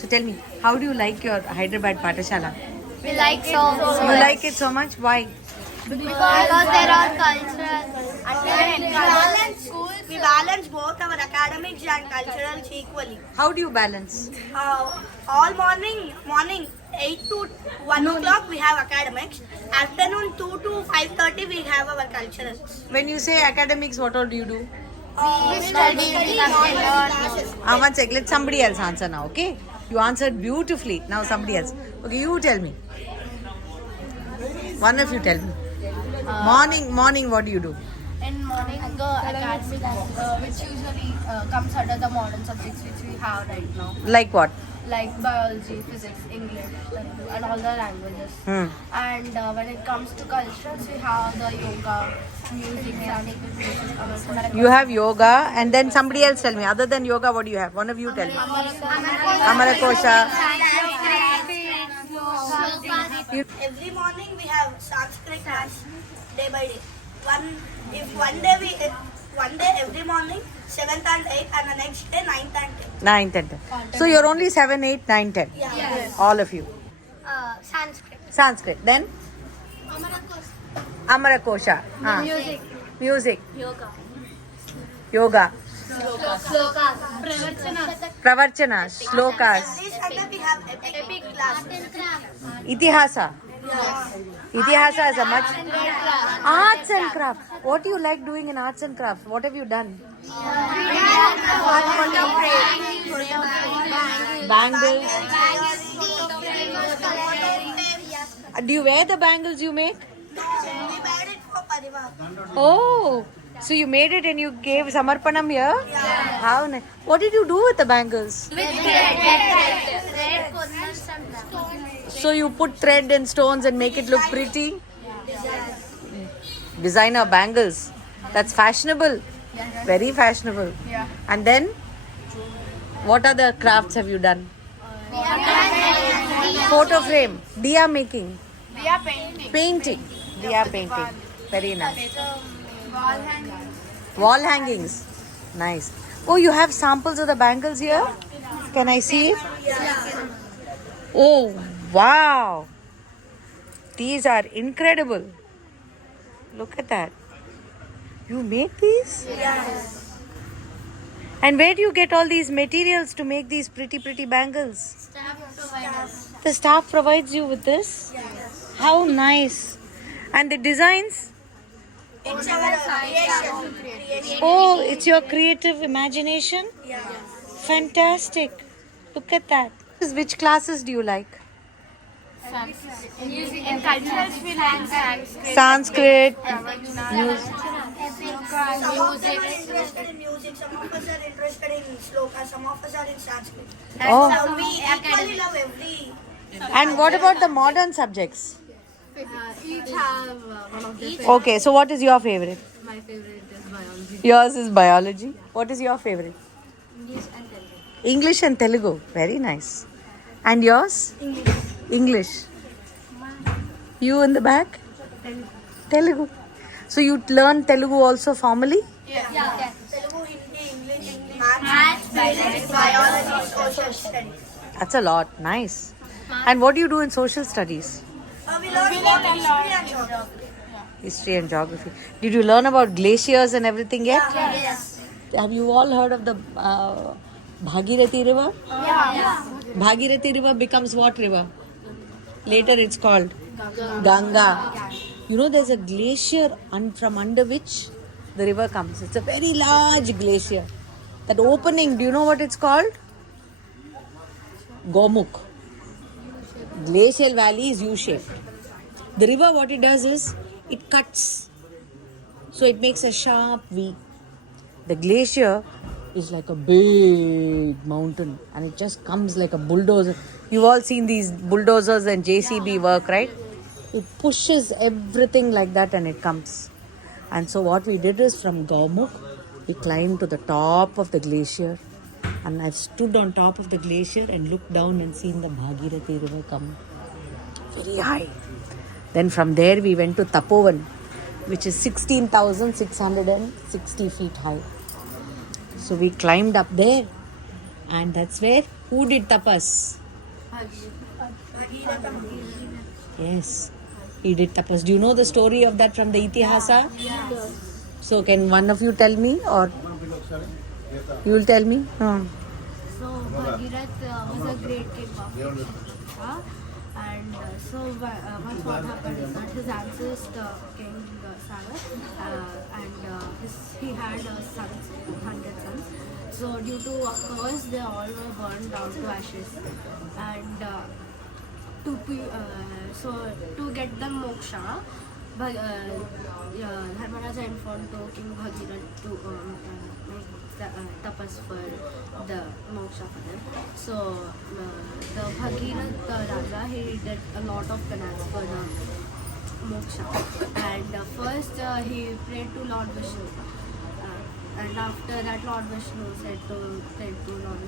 So tell me, how do you like your Hyderabad Patashala? We like so much. You like it so much? Why? Because there are cultural. We balance both our academics and culturals equally. How do you balance? All morning 8 to 1 o'clock we have academics. Afternoon 2 to 5:30 we have our culturals. When you say academics, what all do you do? We study classes. Aman, let somebody else answer now, okay? You answered beautifully. Now somebody else. Okay, you tell me. One of you tell me. Morning, what do you do? In morning, the academic, which usually comes under the modern subjects which we have right now, Like what? like biology, physics, English, Telugu, and all the languages. And when it comes to cultures, we have the yoga, music, and You have yoga, and then somebody else tell me. Other than yoga, what do you have? One of you tell me. Amarakosha. Every morning we have Sanskrit class day by day. One day every morning 7th and 8th, and the next day 9th and 10th. 9th and 10th. So you're only 7, 8, 9, 10. Yeah. All of you. Sanskrit. Sanskrit. Then? Amarakosha. Music. Yoga. Pravarchana. Shlokas. This Sunday we have epic class. Itihasa. Itihasa is a much arts and craft. What do you like doing in arts and crafts? What have you done? Bangles. Do you wear the bangles you make? We made it for Parivar. Oh, so you made it and you gave Samarpanam here? Yeah. How nice. What did you do with the bangles? So you put thread and stones and make it look pretty? Designer bangles. That's fashionable. Very fashionable. Yeah. And then, what other crafts have you done? Photo frame. Diya making. we are painting. Painting. Diya painting. Very nice. Wall hanging. Wall hangings. Nice. Oh, you have samples of the bangles here? Can I see it? Oh, wow. These are incredible. Look at that. You make these? Yes. And where do you get all these materials to make these pretty bangles? The staff provides you with this? Yes. How nice. And the designs? It's our creation. Oh, it's your creative imagination? Yeah. Fantastic. Look at that. Which classes do you like? In cultures, we like Sanskrit. Some of them are interested in music, some of us are interested in sloka, some of us are in Sanskrit. Oh. So we equally love every. And what about the modern subjects? each have one of their Okay, so what is your favorite? My favorite is biology. Yours is biology. What is your favorite? English and Telugu. Very nice. And yours? English. You in the back? Telugu. So you learn Telugu also formally? Telugu, Hindi, English, maths, physics, biology, social studies. That's a lot. Nice. And what do you do in social studies? We learn about history and geography. History and geography. Did you learn about glaciers and everything yet? Yes. Have you all heard of the Bhagirathi River? Yeah. Bhagirathi River becomes what river? Later it's called Ganga. You know there's a glacier from under which the river comes. It's a very large glacier. That opening, do you know what it's called? Gomukh. Glacial valley is U-shaped. The river, what it does is, it cuts. So it makes a sharp V. The glacier is like a big mountain and it just comes like a bulldozer. You've all seen these bulldozers and JCB work, right? It pushes everything like that and it comes. And so what we did is from Gaumukh, we climbed to the top of the glacier. And I've stood on top of the glacier and looked down and seen the Bhagirathi River come very high. Then from there we went to Tapovan, which is 16,660 feet high. So we climbed up there and that's where Who did tapas? Yes, he did tapas. Do you know the story of that from the Itihasa? Yes. So can one of you tell me, or you will tell me? So Bhagirath was a great king of India. And once what happened is that his ancestor, King Sagar, he had sons, 100 sons. So due to a curse, they all were burned down to ashes. And to get them moksha, Dharmaraja informed to King Bhagirath to make tapas for the moksha for them. So the Bhagirath Raja, he did a lot of penance for the moksha. And first he prayed to Lord Vishnu. And after that, Lord Vishnu said to pray to Lord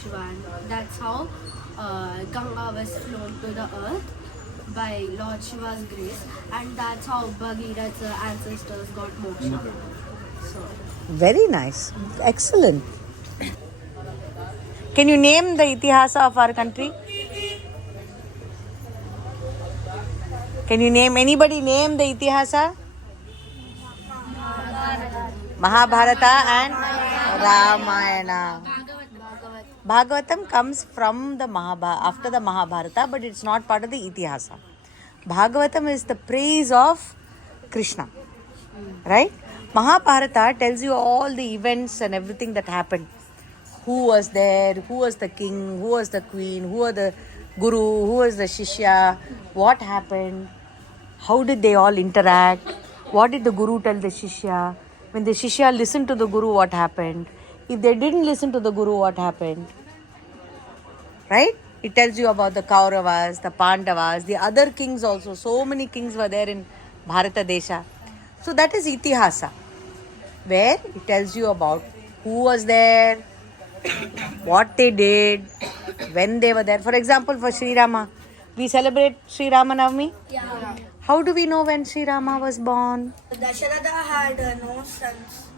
Shiva. And that's how Ganga was flown to the earth by Lord Shiva's grace. And that's how Bhagirath's ancestors got moksha. So. Very nice. Excellent. Can you name the Itihasa of our country? Can you name anybody name the Itihasa? Mahabharata and Ramayana. Bhagavatam comes from the after the Mahabharata, but it's not part of the Itihasa. Bhagavatam is the praise of Krishna. Right? Mahabharata tells you all the events and everything that happened. Who was there, who was the king, who was the queen, who was the guru, who was the shishya, what happened, how did they all interact, what did the guru tell the shishya, when the shishya listened to the guru, what happened, if they didn't listen to the guru, what happened. Right? It tells you about the Kauravas, the Pandavas, the other kings also. So many kings were there in Bharata Desha. So that is Itihasa, where it tells you about who was there, what they did, when they were there. For example, for Sri Rama, we celebrate Sri Rama Navami. Yeah. How do we know when Sri Rama was born? Dasharatha had no sons.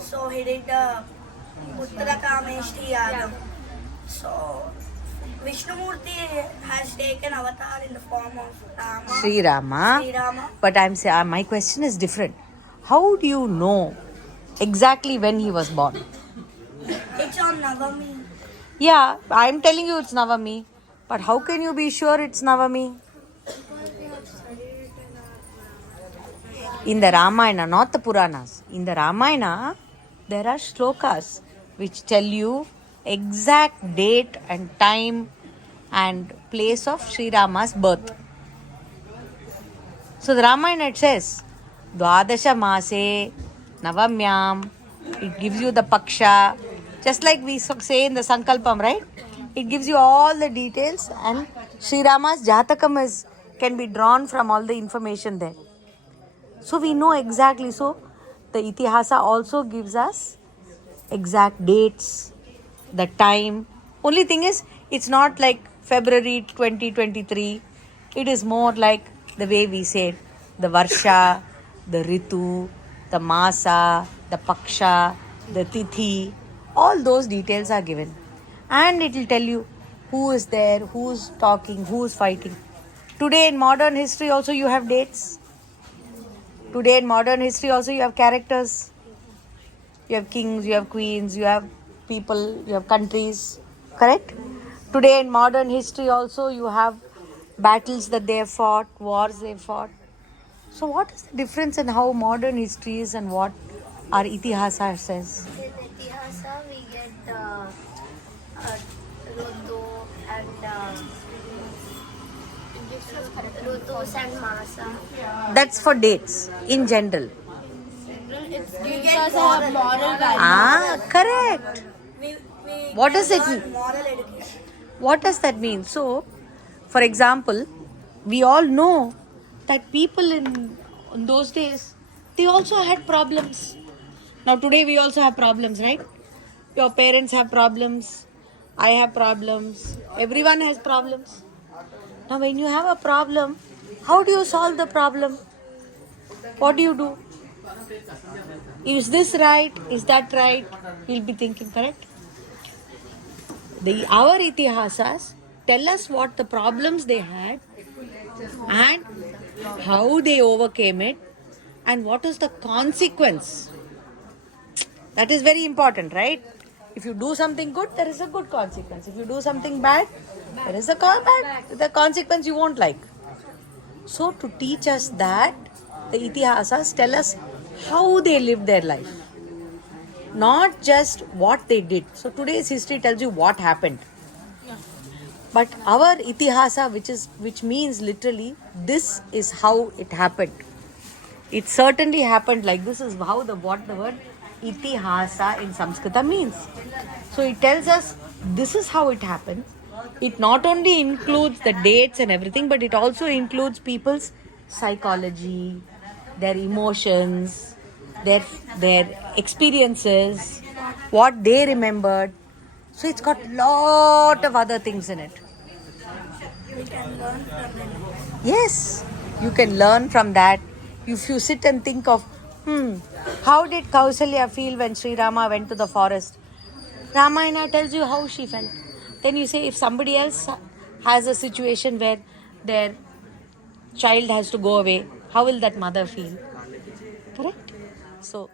So he did Uttara Kameshti Yagam. So Vishnumurti has taken avatar in the form of Rama. Sri Rama. Sri Rama. But I'm saying my question is different. How do you know exactly when he was born? It's on Navami. Yeah, I'm telling you it's Navami. But how can you be sure it's Navami? In the Ramayana, not the Puranas. In the Ramayana, there are shlokas which tell you exact date and time and place of Sri Rama's birth. So the Ramayana, it says, Dwadasha Mase Navamyam. It gives you the Paksha. Just like we say in the Sankalpam, right? It gives you all the details, and Sri Rama's Jatakam can be drawn from all the information there. So we know exactly. So the Itihasa also gives us exact dates, the time. Only thing is, it's not like February 2023. It is more like the way we say the Varsha, the Ritu, the Masa, the Paksha, the Tithi. All those details are given. And it will tell you who is there, who's talking, who's fighting. Today in modern history also you have dates. Today in modern history also you have characters. You have kings, you have queens, you have people, you have countries. Correct? Today in modern history also you have battles that they have fought, wars they have fought. So what is the difference in how modern history is and what our Itihasa says? In Itihasa, we get Rutu and Rutus and Masa. That's for dates in general. It gives us a moral value. Ah, correct. We What does it learn mean? moral education. What does that mean? So, for example, we all know that people in those days, they also had problems. Now today we also have problems, right? Your parents have problems. I have problems. Everyone has problems. Now when you have a problem, how do you solve the problem? What do you do? Is this right? Is that right? You'll be thinking, correct? Our itihasas tell us what the problems they had and how they overcame it and what is the consequence. That is very important, right? If you do something good, there is a good consequence. If you do something bad, there is a the consequence you won't like. So to teach us that, the itihasas tell us how they lived their life, not just what they did. So today's history tells you what happened. But our itihasa, which means literally, this is how it happened. It certainly happened like this is how what the word itihasa in Sanskrita means. So it tells us this is how it happened. It not only includes the dates and everything, but it also includes people's psychology, their emotions, their experiences, what they remembered. So it's got lot of other things in it. We can learn from them. Yes, you can learn from that. If you sit and think of, how did Kausalya feel when Sri Rama went to the forest? Ramayana tells you how she felt. Then you say, if somebody else has a situation where their child has to go away, how will that mother feel? Correct? So